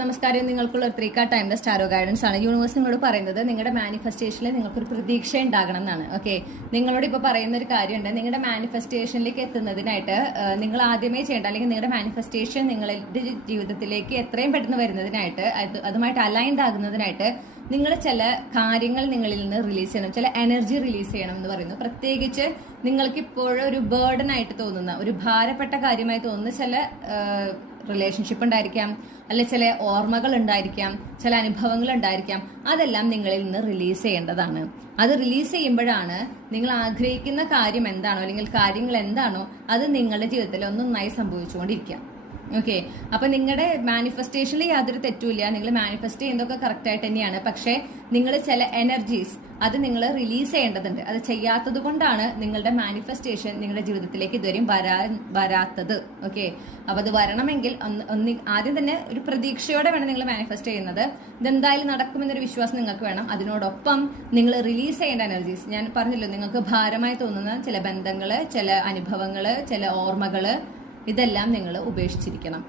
നമസ്കാരം. നിങ്ങൾക്കുള്ള ഒരു 3 ടൈമിലെ സ്റ്റാരോ ഗൈഡൻസ് ആണ്. യൂണിവേഴ്സ് നിങ്ങളോട് പറയുന്നത് നിങ്ങളുടെ മാനിഫെസ്റ്റേഷനിൽ നിങ്ങൾക്കൊരു പ്രതീക്ഷ ഉണ്ടാകണം എന്നാണ്. ഓക്കെ, നിങ്ങളോട് ഇപ്പോൾ പറയുന്ന ഒരു കാര്യമുണ്ട്. നിങ്ങളുടെ മാനിഫെസ്റ്റേഷനിലേക്ക് എത്തുന്നതിനായിട്ട് നിങ്ങൾ ആദ്യമേ ചെയ്യേണ്ട, അല്ലെങ്കിൽ നിങ്ങളുടെ മാനിഫെസ്റ്റേഷൻ നിങ്ങളുടെ ജീവിതത്തിലേക്ക് എത്രയും പെട്ടെന്ന് വരുന്നതിനായിട്ട്, അതുമായിട്ട് അലൈൻഡ് ആകുന്നതിനായിട്ട് നിങ്ങൾ ചില കാര്യങ്ങൾ നിങ്ങളിൽ നിന്ന് റിലീസ് ചെയ്യണം, ചില എനർജി റിലീസ് ചെയ്യണം എന്ന് പറയുന്നു. പ്രത്യേകിച്ച് നിങ്ങൾക്ക് ഇപ്പോഴും ഒരു ബേർഡൻ ആയിട്ട് തോന്നുന്ന, ഒരു ഭാരപ്പെട്ട കാര്യമായി തോന്നുന്ന ചില റിലേഷൻഷിപ്പ് ഉണ്ടായിരിക്കാം, അല്ലെ ചില ഓർമ്മകൾ ഉണ്ടായിരിക്കാം, ചില അനുഭവങ്ങൾ ഉണ്ടായിരിക്കാം. അതെല്ലാം നിങ്ങളിൽ നിന്ന് റിലീസ് ചെയ്യേണ്ടതാണ്. അത് റിലീസ് ചെയ്യുമ്പോഴാണ് നിങ്ങൾ ആഗ്രഹിക്കുന്ന കാര്യം എന്താണോ, അല്ലെങ്കിൽ കാര്യങ്ങൾ എന്താണോ, അത് നിങ്ങളുടെ ജീവിതത്തിൽ ഒന്നൊന്നായി സംഭവിച്ചുകൊണ്ടിരിക്കുക. ഓക്കെ, അപ്പൊ നിങ്ങളുടെ മാനിഫെസ്റ്റേഷനിൽ യാതൊരു തെറ്റുമില്ല. നിങ്ങൾ മാനിഫെസ്റ്റ് ചെയ്യുന്നതൊക്കെ കറക്റ്റ് ആയിട്ട് തന്നെയാണ്. പക്ഷെ നിങ്ങൾ ചില എനർജീസ് അത് നിങ്ങൾ റിലീസ് ചെയ്യേണ്ടതുണ്ട്. അത് ചെയ്യാത്തത് കൊണ്ടാണ് നിങ്ങളുടെ മാനിഫെസ്റ്റേഷൻ നിങ്ങളുടെ ജീവിതത്തിലേക്ക് ഇതുവരെയും വരാത്തത്. ഓക്കെ, അപ്പൊ അത് വരണമെങ്കിൽ ആദ്യം തന്നെ ഒരു പ്രതീക്ഷയോടെ വേണം നിങ്ങൾ മാനിഫെസ്റ്റ് ചെയ്യുന്നത്. ഇതെന്തായാലും നടക്കുമെന്നൊരു വിശ്വാസം നിങ്ങൾക്ക് വേണം. അതിനോടൊപ്പം നിങ്ങൾ റിലീസ് ചെയ്യേണ്ട എനർജീസ്, ഞാൻ പറഞ്ഞല്ലോ, നിങ്ങൾക്ക് ഭാരമായി തോന്നുന്ന ചില ബന്ധങ്ങള്, ചില അനുഭവങ്ങള്, ചില ഓർമ്മകള്, ഇതെല്ലാം നിങ്ങൾ ഉപേക്ഷിച്ചിരിക്കണം.